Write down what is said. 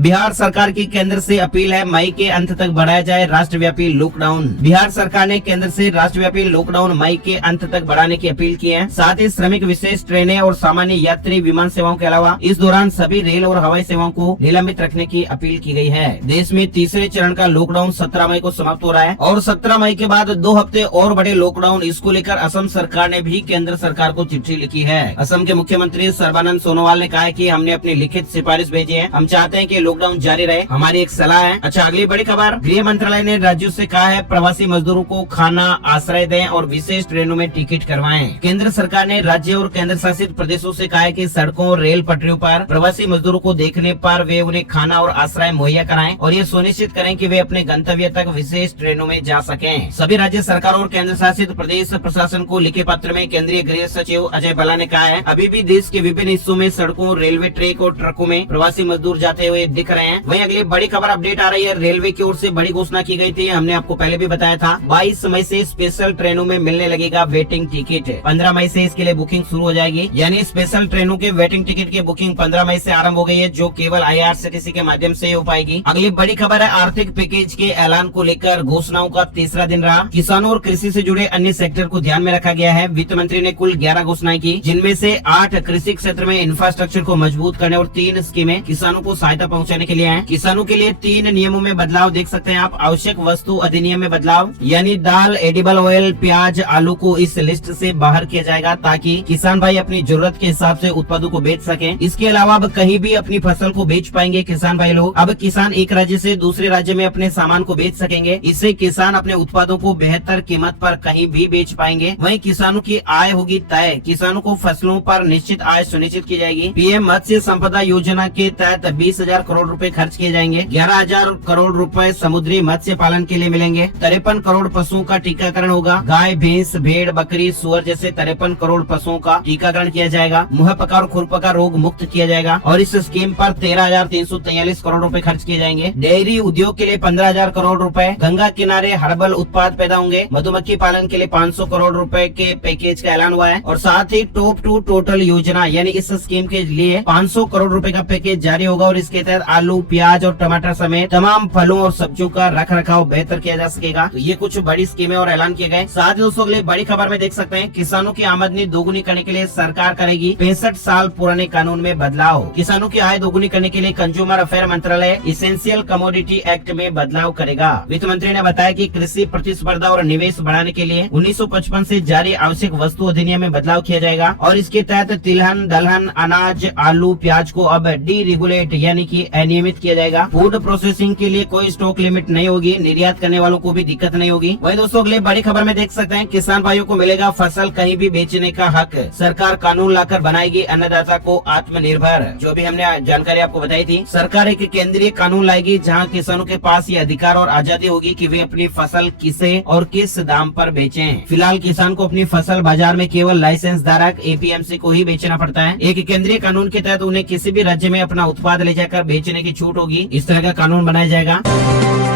बिहार सरकार की केंद्र से अपील है, मई के अंत तक बढ़ाया जाए राष्ट्रव्यापी लॉकडाउन। बिहार सरकार ने केंद्र से राष्ट्रव्यापी लॉकडाउन मई के अंत तक बढ़ाने की अपील की है। साथ ही श्रमिक विशेष ट्रेनें और सामान्य यात्री विमान सेवाओं के अलावा इस दौरान सभी रेल और हवाई सेवाओं को निलंबित रखने की अपील की गई है। देश में तीसरे चरण का लॉकडाउन 17 मई को समाप्त हो रहा है और 17 मई के बाद 2 हफ्ते और बड़े लॉकडाउन। इसको लेकर असम सरकार ने भी केंद्र सरकार को चिट्ठी लिखी है। असम के मुख्यमंत्री सर्बानंद सोनोवाल ने कहा है कि हमने अपनी लिखित सिफारिश भेजी है, हम चाहते हैं कि लॉकडाउन जारी रहे, हमारी एक सलाह है। अच्छा, अगली बड़ी खबर, गृह मंत्रालय ने राज्यों से कहा है प्रवासी मजदूरों को खाना आश्रय दें और विशेष ट्रेनों में टिकट करवाएं। केंद्र सरकार ने राज्य और केंद्र शासित प्रदेशों से कहा है कि सड़कों और रेल पटरियों पर प्रवासी मजदूरों को देखने पर वे उन्हें खाना और आश्रय मुहैया कराएं और ये सुनिश्चित करें कि वे अपने गंतव्य तक विशेष ट्रेनों में जा सकें। सभी राज्य सरकारों और केंद्र शासित प्रदेश प्रशासन को लिखे पत्र में केंद्रीय गृह सचिव अजय भल्ला ने कहा है अभी भी देश के विभिन्न हिस्सों में सड़कों, रेलवे ट्रैक और ट्रकों में प्रवासी मजदूर जाते हुए दिख रहे हैं। वहीं अगली बड़ी खबर अपडेट आ रही है, रेलवे की ओर से बड़ी घोषणा की गई थी, हमने आपको पहले भी बताया था। 22 मई से स्पेशल ट्रेनों में मिलने लगेगा वेटिंग टिकट। 15 मई से इसके लिए बुकिंग शुरू हो जाएगी, यानी स्पेशल ट्रेनों के वेटिंग टिकट की बुकिंग 15 मई से आरंभ हो गई है, जो केवल IRCTC के माध्यम से हो पाएगी। अगली बड़ी खबर है, आर्थिक पैकेज के ऐलान को लेकर घोषणाओं का तीसरा दिन रहा। किसानों और कृषि से जुड़े अन्य सेक्टर को ध्यान में रखा गया है। वित्त मंत्री ने कुल 11 घोषणाएं की, जिनमें से 8 कृषि क्षेत्र में इंफ्रास्ट्रक्चर को मजबूत करने और 3 स्कीमें किसानों को सहायता पहुंचाने के लिए हैं। किसानों के लिए 3 नियमों में बदलाव देख सकते हैं आप। आवश्यक वस्तु अधिनियम में बदलाव, यानी दाल, एडिबल ऑयल, प्याज, आलू को इस लिस्ट से बाहर किया जाएगा ताकि किसान भाई अपनी जरूरत के हिसाब से उत्पादों को बेच सकें। इसके अलावा अब कहीं भी अपनी फसल को बेच पाएंगे किसान भाई लोग। अब किसान एक राज्य से दूसरे राज्य में अपने सामान को बेच सकेंगे। इससे किसान अपने उत्पादों को बेहतर कीमत पर कहीं भी बेच पाएंगे। वहीं किसानों की आय होगी तय, किसानों को फसलों पर निश्चित आय सुनिश्चित की जाएगी। पीएम मत्स्य संपदा योजना के तहत 20,000 करोड़ रुपए खर्च किए जाएंगे। 11,000 करोड़ रुपए समुद्री मत्स्य पालन के लिए मिलेंगे। 53 करोड़ पशुओं का टीकाकरण होगा। गाय, भैंस, भेड़, बकरी, सुअर जैसे 53 करोड़ पशुओं का टीकाकरण किया जाएगा। मुहपका और खुरपका रोग मुक्त किया जाएगा और इस स्कीम पर 13,343 करोड़ रुपए खर्च किए जाएंगे। डेयरी उद्योग के लिए 15,000 करोड़ रुपए। गंगा किनारे हर्बल उत्पाद पैदा होंगे। मधुमक्खी पालन के लिए 500 करोड़ रुपए के पैकेज का ऐलान हुआ है और साथ ही टॉप टू टोटल योजना, यानी इस स्कीम के लिए 500 करोड़ रुपए का पैकेज जारी होगा और इसके तहत आलू, प्याज और टमाटर समेत तमाम फलों और सब्जियों का रख रखाव बेहतर किया जा सकेगा। तो ये कुछ बड़ी स्कीमें और ऐलान किए गए। साथ ही दोस्तों अगले बड़ी खबर में देख सकते हैं, किसानों की आमदनी दोगुनी करने के लिए सरकार करेगी 65 साल पुराने कानून में बदलाव। किसानों की आय दोगुनी करने के लिए कंज्यूमर अफेयर मंत्रालय इसेंशियल कमोडिटी एक्ट में बदलाव करेगा। वित्त मंत्री ने बताया कि कृषि प्रतिस्पर्धा और निवेश बढ़ाने के लिए 1955 से जारी आवश्यक वस्तु अधिनियम में बदलाव किया जाएगा और इसके तहत तिलहन, दलहन, अनाज, आलू, प्याज को अब डीरेगुलेट यानी कि अनियमित किया जाएगा। फूड प्रोसेसिंग के लिए कोई स्टॉक लिमिट नहीं होगी, निर्यात करने वालों को भी दिक्कत नहीं होगी। वहीं दोस्तों अगले बड़ी खबर में देख सकते हैं, किसान भाइयों को मिलेगा फसल कहीं भी बेचने का हक। सरकार कानून लाकर बनाएगी अन्नदाता को आत्मनिर्भर। जो भी हमने जानकारी आपको बताई थी, सरकार एक केंद्रीय कानून लाएगी जहां किसानों के पास ये अधिकार और आजादी होगी कि वे अपनी फसल किसे और किस दाम पर बेचें। फिलहाल किसान को अपनी फसल बाजार में केवल लाइसेंस धारक APMC को ही बेचना पड़ता है। एक केंद्रीय कानून के तहत उन्हें किसी भी राज्य में अपना उत्पाद ले जाकर बेचने की छूट होगी। इस तरह का कानून बनाया जाएगा।